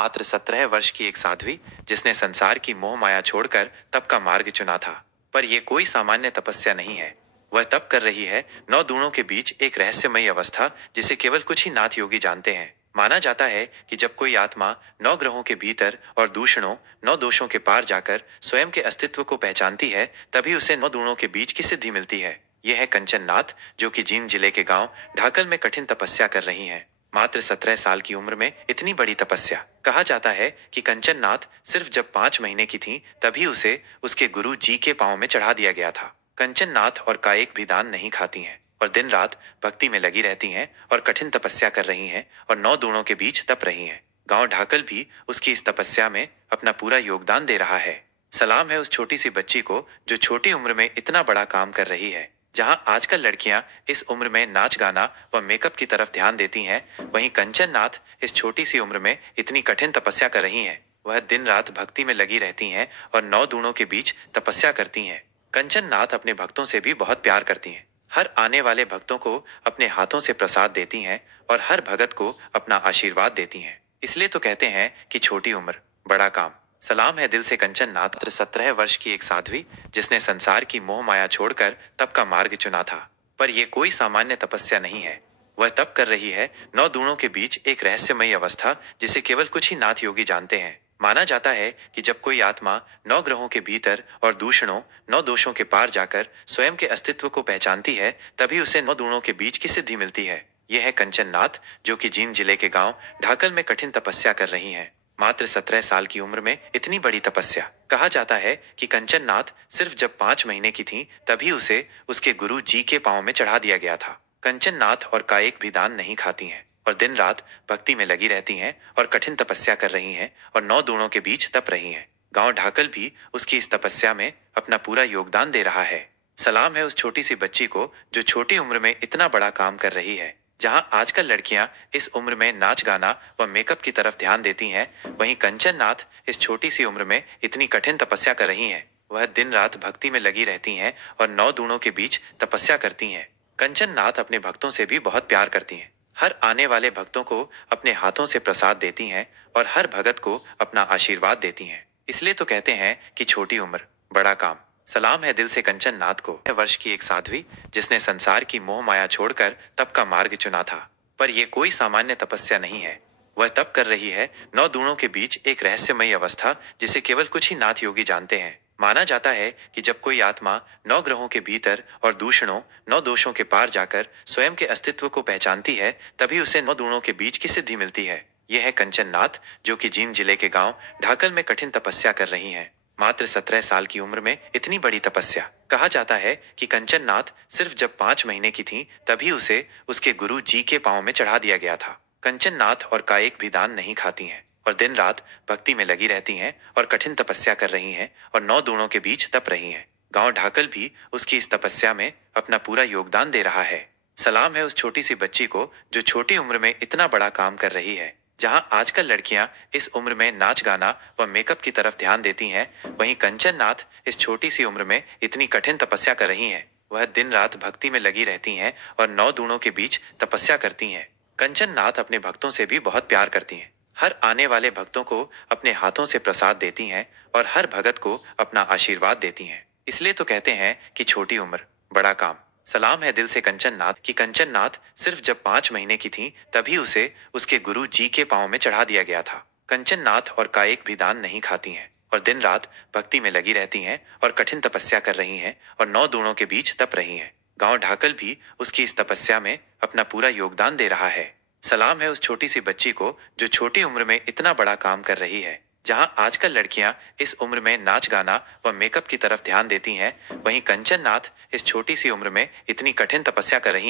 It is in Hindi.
मात्र 17 वर्ष की एक साध्वी जिसने संसार की मोह माया छोड़कर तप का मार्ग चुना था। पर यह कोई सामान्य तपस्या नहीं है। वह तप कर रही है 9 दूणों के बीच एक रहस्यमयी अवस्था जिसे केवल कुछ ही नाथ योगी जानते हैं। माना जाता है कि जब कोई आत्मा 9 ग्रहों के भीतर और दूषणों 9 दोषों के पार जाकर स्वयं के अस्तित्व को पहचानती है, तभी उसे 9 दूणों के बीच की सिद्धि मिलती है। यह है कंचन नाथ, जो कि जींद जिले के गांव ढाकल में कठिन तपस्या कर रही हैं। मात्र 17 साल की उम्र में इतनी बड़ी तपस्या। कहा जाता है कि कंचन नाथ सिर्फ जब 5 महीने की थी तभी उसे उसके गुरु जी के पांव में चढ़ा दिया गया था। कंचन नाथ और कायिक भी दान नहीं खाती हैं और दिन रात भक्ति में लगी रहती हैं और कठिन तपस्या कर रही हैं और 9 दूणों के बीच तप रही हैं। गांव ढाकल भी उसकी इस तपस्या में अपना पूरा योगदान दे रहा है। सलाम है उस छोटी सी बच्ची को जो छोटी उम्र में इतना बड़ा काम कर रही है। जहां आजकल लड़कियां इस उम्र में नाच गाना व मेकअप की तरफ ध्यान देती हैं, वहीं कंचन नाथ इस छोटी सी उम्र में इतनी कठिन तपस्या कर रही हैं। वह दिन रात भक्ति में लगी रहती हैं और 9 दूणों के बीच तपस्या करती हैं। कंचन नाथ अपने भक्तों से भी बहुत प्यार करती हैं। हर आने वाले भक्तों को अपने हाथों से प्रसाद देती हैं और हर भगत को अपना आशीर्वाद देती हैं। इसलिए तो कहते हैं कि छोटी उम्र बड़ा काम। सलाम है दिल से कंचन नाथ। मात्र 17 वर्ष की एक साध्वी जिसने संसार की मोह माया छोड़कर तप का मार्ग चुना था। पर यह कोई सामान्य तपस्या नहीं है। वह तप कर रही है 9 दूणों के बीच एक रहस्यमयी अवस्था जिसे केवल कुछ ही नाथ योगी जानते हैं। माना जाता है कि जब कोई आत्मा 9 ग्रहों के भीतर और दूषणों 9 दोषों के पार जाकर स्वयं के अस्तित्व को पहचानती है, तभी उसे 9 दूणों के बीच की सिद्धि मिलती है। यह है कंचन नाथ, जो कि जींद जिले के गांव ढाकल में कठिन तपस्या कर रही हैं। मात्र 17 साल की उम्र में इतनी बड़ी तपस्या। कहा जाता है कि कंचन नाथ सिर्फ जब 5 महीने की थी तभी उसे उसके गुरु जी के पांव में चढ़ा दिया गया था। कंचन नाथ और कायिक भी दान नहीं खाती हैं और दिन रात भक्ति में लगी रहती हैं और कठिन तपस्या कर रही हैं और 9 दूणों के बीच तप रही हैं। गांव ढाकल भी उसकी इस तपस्या में अपना पूरा योगदान दे रहा है। सलाम है उस छोटी सी बच्ची को जो छोटी उम्र में इतना बड़ा काम कर रही है। जहां आजकल लड़कियां इस उम्र में नाच गाना व मेकअप की तरफ ध्यान देती हैं, वहीं कंचन नाथ इस छोटी सी उम्र में इतनी कठिन तपस्या कर रही हैं। वह दिन रात भक्ति में लगी रहती हैं और 9 दूणों के बीच तपस्या करती हैं। कंचन नाथ अपने भक्तों से भी बहुत प्यार करती हैं। हर आने वाले भक्तों को अपने हाथों से प्रसाद देती हैं और हर भगत को अपना आशीर्वाद देती हैं। इसलिए तो कहते हैं कि छोटी उम्र बड़ा काम। सलाम है दिल से कंचन नाथ को। वर्ष की एक साध्वी जिसने संसार की मोह माया छोड़कर तप का मार्ग चुना था। पर यह कोई सामान्य तपस्या नहीं है। वह तप कर रही है 9 दूणों के बीच एक रहस्यमयी अवस्था जिसे केवल कुछ ही नाथ योगी जानते हैं। माना जाता है कि जब कोई आत्मा 9 ग्रहों के भीतर और दूषणों 9 दोषों के पार जाकर स्वयं के अस्तित्व को पहचानती है, तभी उसे 9 दूणों के बीच की सिद्धि मिलती है। यह है कंचन नाथ, जो कि जींद जिले के गांव ढाकल में कठिन तपस्या कर रही हैं। मात्र 17 साल की उम्र में इतनी बड़ी तपस्या। कहा जाता है कि कंचन नाथ सिर्फ जब 5 महीने की थी तभी उसे उसके गुरु जी के पांव में चढ़ा दिया गया था। कंचन नाथ और कायिक भी दान नहीं खाती हैं और दिन रात भक्ति में लगी रहती हैं और कठिन तपस्या कर रही हैं और 9 दूणों के बीच तप रही हैं। गांव ढाकल भी उसकी इस तपस्या में अपना पूरा योगदान दे रहा है। सलाम है उस छोटी सी बच्ची को जो छोटी उम्र में इतना बड़ा काम कर रही है। जहां आजकल लड़कियां इस उम्र में नाच गाना व मेकअप की तरफ ध्यान देती हैं, वहीं कंचन नाथ इस छोटी सी उम्र में इतनी कठिन तपस्या कर रही हैं। वह दिन रात भक्ति में लगी रहती हैं और 9 दूणों के बीच तपस्या करती हैं। कंचन नाथ अपने भक्तों से भी बहुत प्यार करती हैं। हर आने वाले भक्तों को अपने हाथों से प्रसाद देती हैं और हर भगत को अपना आशीर्वाद देती हैं। इसलिए तो कहते हैं कि छोटी उम्र बड़ा काम। सलाम है दिल से कंचन नाथ कि कंचन नाथ सिर्फ जब 5 महीने की थी तभी उसे उसके गुरु जी के पांव में चढ़ा दिया गया था। कंचन नाथ और कायिक भी दान नहीं खाती हैं और दिन रात भक्ति में लगी रहती हैं और कठिन तपस्या कर रही हैं और 9 दूणों के बीच तप रही हैं। गांव ढाकल भी उसकी इस तपस्या में अपना पूरा योगदान दे रहा है। सलाम है उस छोटी सी बच्ची को जो छोटी उम्र में इतना बड़ा काम कर रही है। जहां आजकल लड़कियां इस उम्र में नाच गाना व मेकअप की तरफ ध्यान देती हैं, वहीं कंचन नाथ इस छोटी सी उम्र में इतनी कठिन तपस्या कर रही